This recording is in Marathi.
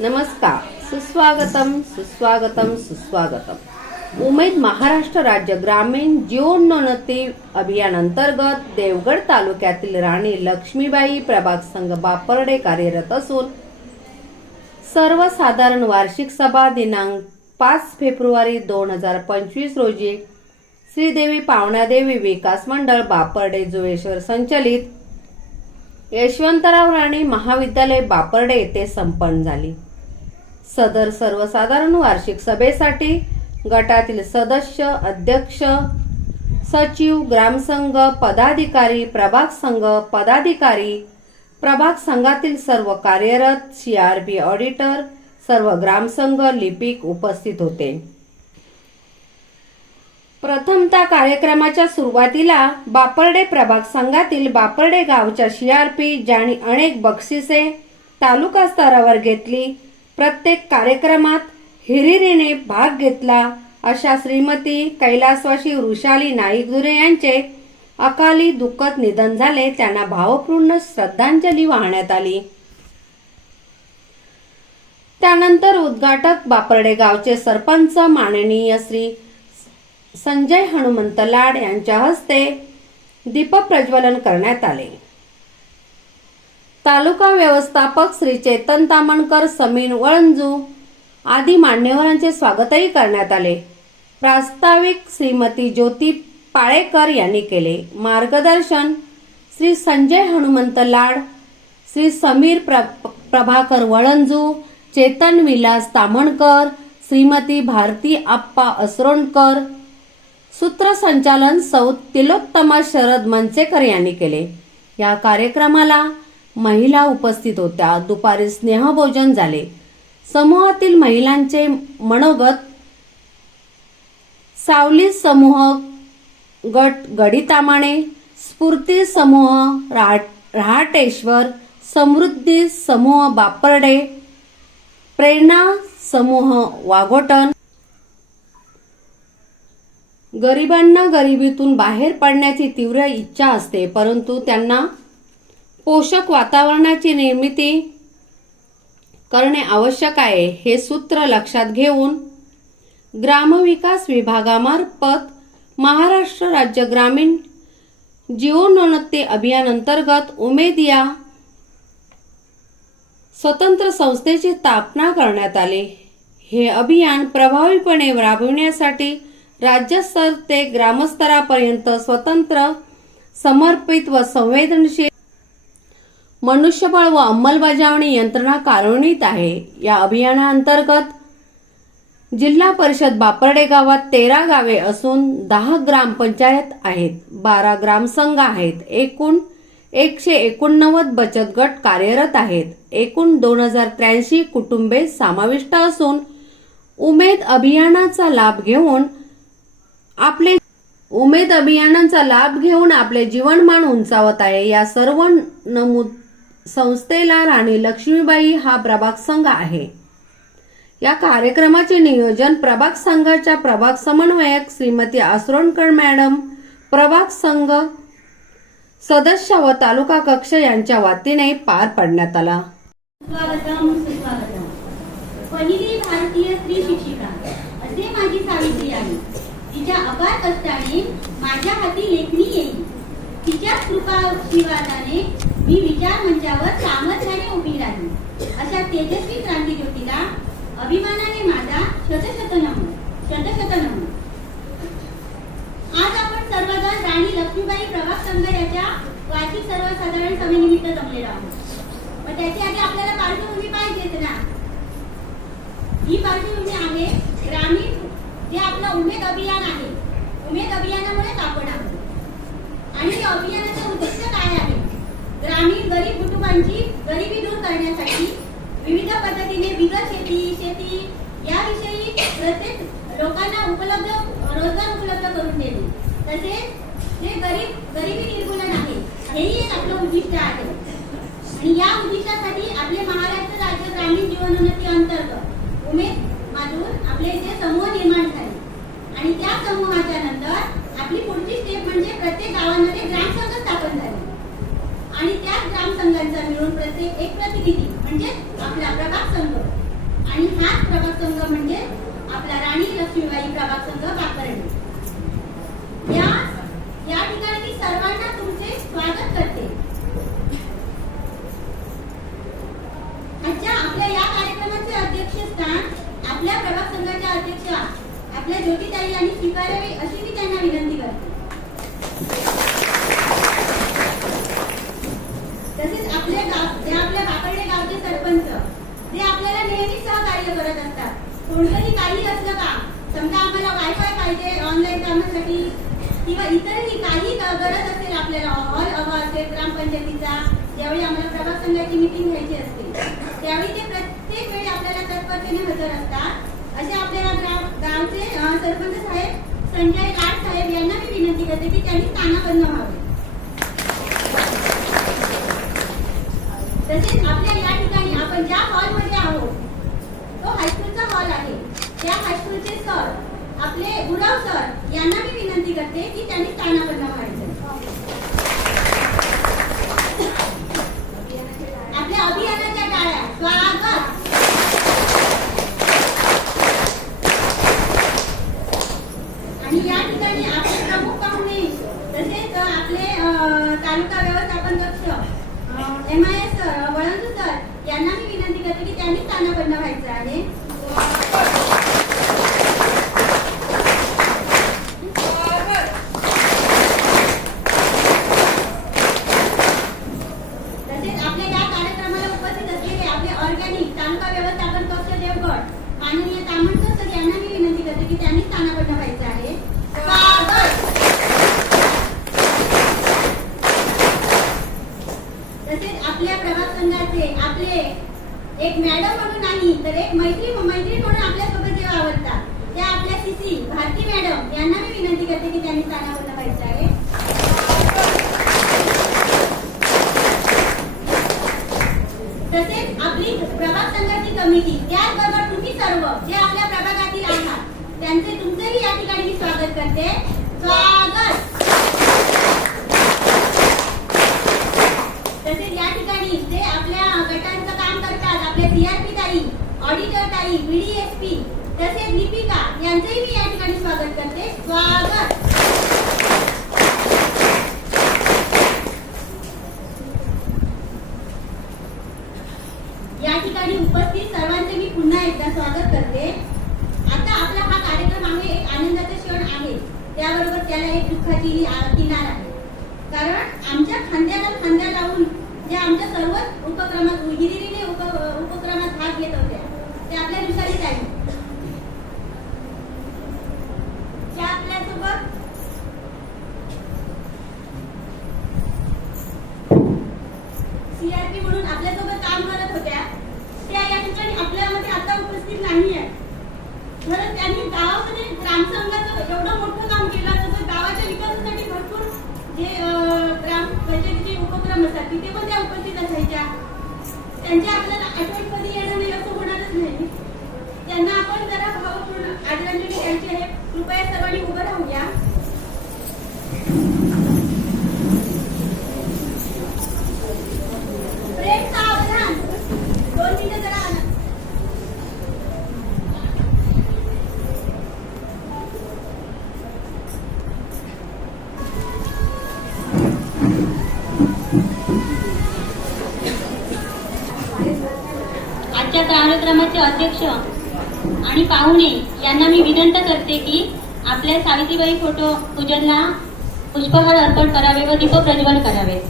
नमस्कार. सुस्वागतम सुस्वागतम सुस्वागतम. उमेद महाराष्ट्र राज्य ग्रामीण जीवनोन्नती अभियान अंतर्गत देवगड तालुक्यातील राणी लक्ष्मीबाई प्रभाग संघ बापर्डे कार्यरत असून सर्वसाधारण वार्षिक सभा दिनांक पाच फेब्रुवारी दोन हजार पंचवीस रोजी श्रीदेवी पावणादेवी विकास मंडळ बापर्डे जुळेश्वर संचलित यशवंतराव राणे महाविद्यालय बापर्डे येथे संपन्न झाली. सदर सर्वसाधारण वार्षिक सभेसाठी गटातील सदस्य अध्यक्ष सचिव ग्रामसंघ पदाधिकारी प्रभाग संघ पदाधिकारी प्रभाग संघातील सर्व कार्यरत सीआरपी ऑडिटर सर्व ग्रामसंघ लिपिक उपस्थित होते. प्रथमतः कार्यक्रमाच्या सुरुवातीला बापर्डे प्रभाग संघातील बापर्डे गावच्या सीआरपी ज्यांनी अनेक बक्षिसे तालुका स्तरावर घेतली प्रत्येक कार्यक्रमात हिरिरीने भाग घेतला अशा श्रीमती कैलासवाशी वृषाली नाईकदुरे यांचे अकाली दुःखद निधन झाले त्यांना भावपूर्ण श्रद्धांजली वाहण्यात आली. त्यानंतर उद्घाटक बापर्डे गावचे सरपंच माननीय श्री संजय हनुमंत लाड यांच्या हस्ते दीपक प्रज्वलन करण्यात आले. तालुका व्यवस्थापक श्री चेतन तामणकर समीन वळंजू आदी मान्यवरांचे स्वागतही करण्यात आले. प्रास्ताविक श्रीमती ज्योती पाळेकर यांनी केले मार्गदर्शन. श्री संजय हनुमंत लाड श्री समीर प्र प्रभाकर वळंजू चेतन विलास तामणकर श्रीमती भारती आप्पा असरोणकर सूत्रसंचालन सौ तिलोत्तमा शरद मनसेकर यांनी केले. या कार्यक्रमाला महिला उपस्थित होत्या. दुपारी स्नेहभोजन झाले. समूहातील महिलांचे मनोगत सावली समूह गट गडीतामाणे स्फूर्ती समूह राट- रहाटेश्वर समृद्धी समूह बापर्डे प्रेरणा समूह वाघोटन गरिबांना गरिबीतून बाहेर पडण्याची तीव्र इच्छा असते परंतु त्यांना पोषक वातावरणाची निर्मिती करणे आवश्यक आहे हे सूत्र लक्षात घेऊन ग्रामविकास विभागामार्फत महाराष्ट्र राज्य ग्रामीण जीवनोन्नती अभियानांतर्गत उमेद या स्वतंत्र संस्थेची स्थापना करण्यात आली. हे अभियान प्रभावीपणे राबविण्यासाठी राज्यस्तर ते ग्रामस्तरापर्यंत स्वतंत्र समर्पित व संवेदनशील मनुष्यबळ व अंमलबजावणी यंत्रणा कार्यान्वित आहे. या अभियानाअंतर्गत जिल्हा परिषद बापर्डे गावात तेरा गावे असून दहा ग्रामपंचायत आहेत. बारा ग्रामसंघ आहेत. एकूण एकशे एकोणनव्वद बचत गट कार्यरत आहेत. एकूण दोन हजार त्र्याऐंशी कुटुंबे समाविष्ट असून उमेद अभियानाचा लाभ घेऊन आपले उमेद अभियानाचा लाभ घेऊन आपले जीवनमान उंचावत आहे. या सर्व नमूद संस्थेला राणी लक्ष्मीबाई हा प्रभाग संघ आहे. या कार्यक्रमाचे नियोजन प्रभाग संघाच्या प्रभाग समन्वयक श्रीमती आसरोणकर मॅडम प्रभाग संघ सदस्य व तालुका कक्ष यांच्या वतीने पार पाडण्यात आला. पहिली भारतीय स्त्री शिक्षिका असे माझी सावित्री आहे. तिच्या अपार कष्टाने माझ्या हाती लेखणी येईल. तिच्याच कृपाशीर्वादाने मी विचार मंचावर सामर्थ्याने उभी राहिली अशा तेजस्वी क्रांती ज्योतीला अभिमानाने माझा शतशत नमन शतशत नमन आज आपण सर्वजण राणी लक्ष्मीबाई प्रवास संघ याच्या वार्षिक सर्वसाधारण सभेनिमित्त जमलेलो आहोत. मग त्याची आधी आपल्याला पार्श्वभूमी पाहिजेत ना. ही पार्श्वभूमी आहे ग्रामीण जे आपलं उमेद अभियान आहे. उमेद अभियानामुळेच आपण आहोत आणि या अभियानाचं उद्दिष्ट काय आहे? गरीब कुटुंबांची गरिबी दूर करण्यासाठी विविध पद्धतीने बिगर शेती शेती याविषयी प्रत्येक लोकांना उपलब्ध रोजगार उपलब्ध करून देणे. तसेच जे गरीब गरिबी निर्मूलन आहे हेही एक आपलं उद्दिष्ट आहे. आणि या उद्दिष्टासाठी आपले महाराष्ट्र राज्य ग्रामीण जीवनोन्नती अंतर्गत उमेद माधून आपले जे समूह निर्माण झाले आणि त्या समूहाच्या नंतर आपली पुढची स्टेप म्हणजे प्रत्येक गावांमध्ये ग्रामसंघ स्थापन झाले आणि त्या ग्रामसंघांचा मिळून प्रत्येक एक प्रतिनिधी म्हणजे आपला प्रभाग संघ प्रभाग संघ म्हणजे आपला राणी लक्ष्मीबाई प्रभाग संघ वाकरणे. या या ठिकाणी मी सर्वांना तुमचे स्वागत करते. आजच्या आपल्या या कार्यक्रमाचे अध्यक्षस्थान आपल्या प्रभाग संघाच्या अध्यक्षा आपल्या ज्योतिताई यांनी स्वीकारावे अशी मी त्यांना विनंती करते. तसेच आपल्या गाव आपल्या वाकडे गावचे सरपंच जे आपल्याला नेहमी सहकार्य करत असतात. कोणतंही काही असलं का समजा आम्हाला वायफाय पाहिजे ऑनलाईन कामासाठी किंवा इतरही काही गरज असेल आपल्याला हॉल हवा असेल ग्रामपंचायतीचा ज्यावेळी आम्हाला प्रभाग संघाची मिटिंग घ्यायची असते त्यावेळी ते प्रत्येक वेळी आपल्याला तत्परतेने हजर असतात. असे आपल्या ग्राम गावचे सरपंच साहेब संजय लाड साहेब यांना मी विनंती करते की त्यांनी स्थानापन्न व्हावे तसेच आपल्या या ठिकाणी आपण ज्या हॉलमध्ये आहोत तो हायस्कूलचा हॉल आहे त्या हायस्कूलचे सर आपले गुराव सर यांना मी विनंती करते की त्यांनी स्थानापन्न व्हायचं आपल्या अभियानाच्या टाळ्या स्वागत आणि या ठिकाणी आपले प्रमुख पाहुणे तसेच आपले अ, तालुका व्यवस्थापन कक्ष M I S sir Valandu sir यांना मी विनंती करते की त्यांनी स्थानापन्न व्हायचं आहे तसेच आपल्या या कार्यक्रमाला उपस्थित असलेले आपले ऑर्गॅनिक तालुका व्यवस्थापन कक्ष देवगड माननीय तामणकर सर यांना मी विनंती करते की त्यांनी स्थानापन्न व्हायचं. आहे स्वागत तसेच आपल्या प्रभाग संघाचे आपले एक मॅडम म्हणून नाही तर एक मैत्री मैत्री म्हणून आपल्यासोबत जे आवडतात त्या आपल्या सीसी भारती मॅडम यांना मी विनंती करते की त्यांनी स्थानापन्न व्हायचं आहे तसेच आपली प्रभाग संघाची कमिटी त्याचबरोबर तुम्ही सर्व जे आपल्या प्रभागातील आहात त्यांचे तुमचेही या ठिकाणी मी स्वागत करते स्वागत तसेच या ठिकाणी जे आपल्या गटांचं काम करतात आपले सीआरपी ताई ऑडिटर ताई बीडीएसपी तसेच लिपिका यांचेही मी या ठिकाणी स्वागत करते स्वागत या ठिकाणी उपस्थित सर्वांचे मी पुन्हा एकदा स्वागत करते. आता आपला हा कार्यक्रम आहे एक आनंदाचा क्षण आहे. त्याबरोबर त्याला एक दुःखाची किनार आहे. कारण आमच्या खांद्याला खांद्या लावून जे आमच्या सर्वच उपक्रमात हिरिरीने उप उपक्रमात भाग घेत होत्या त्या आपल्या दुसरी ताई त्या आपल्यासोबत सीआरपी म्हणून आपल्यासोबत काम करत होत्या त्या या ठिकाणी आपल्यामध्ये आता उपस्थित नाही आहे खरं त्यांनी गावामध्ये ग्रामसंघाचं एवढं मोठं काम केलं तसं गावाच्या विकासासाठी भरपूर जे अं, ग्रामपंचायतीचे उपक्रम असतात तिथे पण त्या उपस्थित असायच्या त्यांच्या आपल्याला आठवण कधी येणार नाही असं होणारच नाही त्यांना आपण जरा भावपूर्ण आदरांजली आहे कृपया सर्वांनी उभं राहूया प्रेम आजच्या कार्यक्रमाचे अध्यक्ष आणि पाहुणे यांना मी विनंती करते की आपल्या सावित्रीबाई फोटो पूजनला पुष्पहार अर्पण करावे व दीप प्रज्वल करावे.